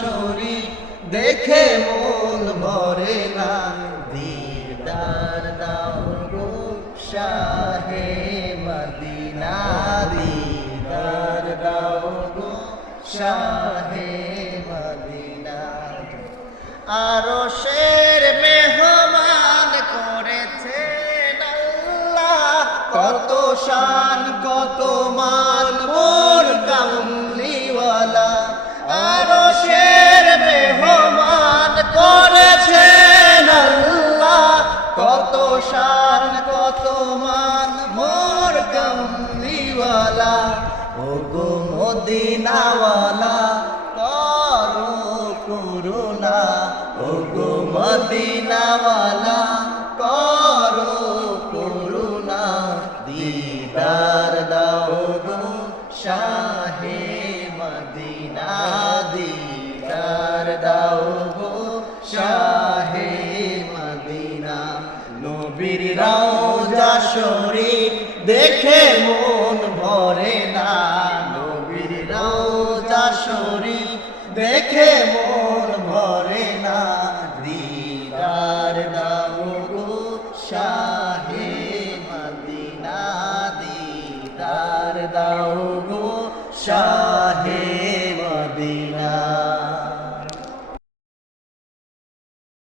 শরীফ দেখে মন ভরে না। দিদার দাও গো শাহে মদিনা। দিদার দাও গো শাহে মদিনা। আরও শের মেহমান করেছেন আল্লাহ। কত শান, কত মান ও গো মদিনাওয়ালা, করো করুণা। ও গো মদিনাওয়ালা, করো করুণা। দিদার দাও গো শাহে মদিনা। দিদার দাও গো শাহে মদিনা। নবীর রওজা শরীফ দেখে মন ভরে না। দিদার দাও গো শাহে মদিনা, দিদার দাও গো শাহে মদিনা।